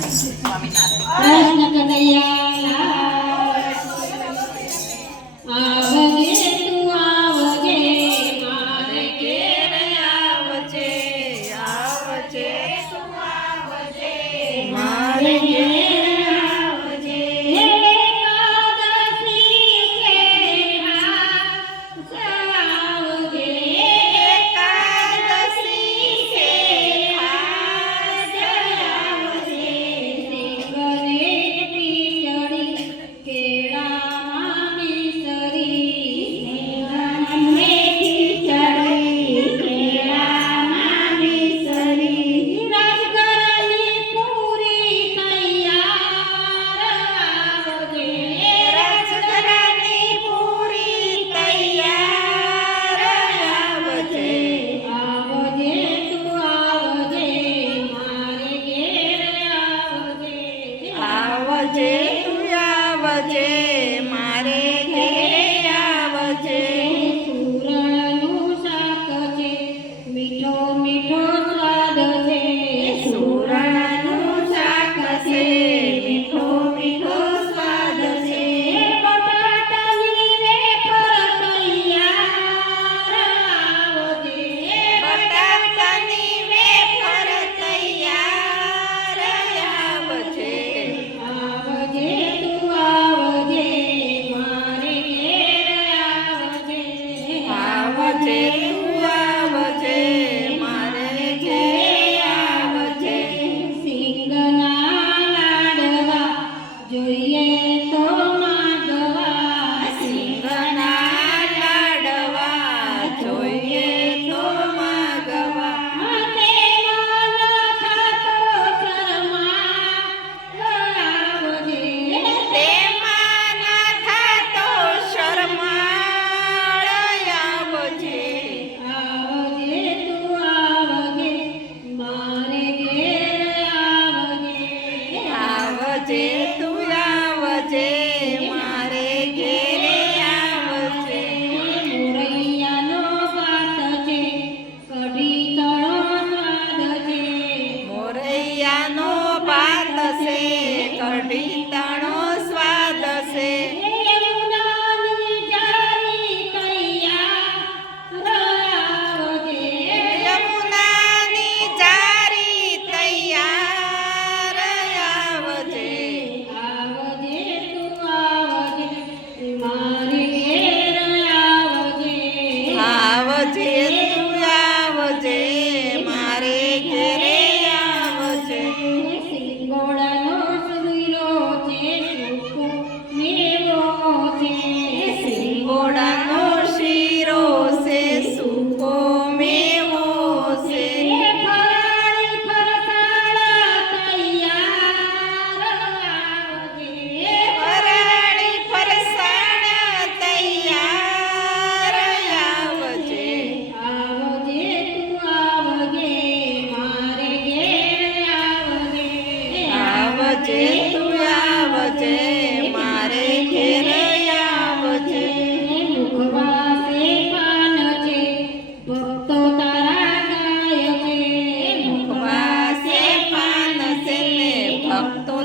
કૃષ્ણ કનૈયા આવજે તું આવજે મારે ઘેર આવજે આવજે તું આવજે મારે ઘેર આવજે એકાદશી છે આવજે એકાદશી છે આવજે તું આવજે મારે ઘેરે આવજે સુરણનું શાક છે મીઠો મીઠો સ્વાદ છે સુરણનું શાક છે મીઠો મીઠો સ્વાદ છે બટાટાની વેફર તૈયાર આવજે બટાટાની વેફર તૈયાર આવજે આવજે તું આવજે મારે ઘેર આવજે આવજે તું આવજે મારે ઘેર આવજે સિંગના લાડવા જોઈએ તો માગવા સિંગના લાડવા જોઈએ તો માગવા મને મન થતો શરમાળ આવજે આવજે તું આવજે મારે ઘેર આવજે તું આવજે મારે ઘેરે આવજે મોરૈયાનો ભાત છે કઢી તળો સ્વાદ છે મોરૈયાનો ભાત છે કઢી તળો સ્વાદ છે યમુનાની જારી તૈયાર આવજે યમુનાની જારી તૈયાર આવજે આવજે તું આવજે મારે ઘેર આવજે આવજે તું આવજે મારે ઘેરે આવજે સિંગોડાનો સુઈલો છે સૂકો મેવો છે સિંગોડાનો શીરો છે સૂકો મેવો છે ફરાળી ફરસાણ તૈયાર આવજે ફરાળી ફરસાણ તૈયાર આવજે આવજે તું આવજે મારે ઘેર આવજે આવજે તું આવજે મારે ઘેર આવજે મુખવાસે પાન છે ભક્તો તારા ગાય છે મુખવાસે પાન છે ને ભક્તો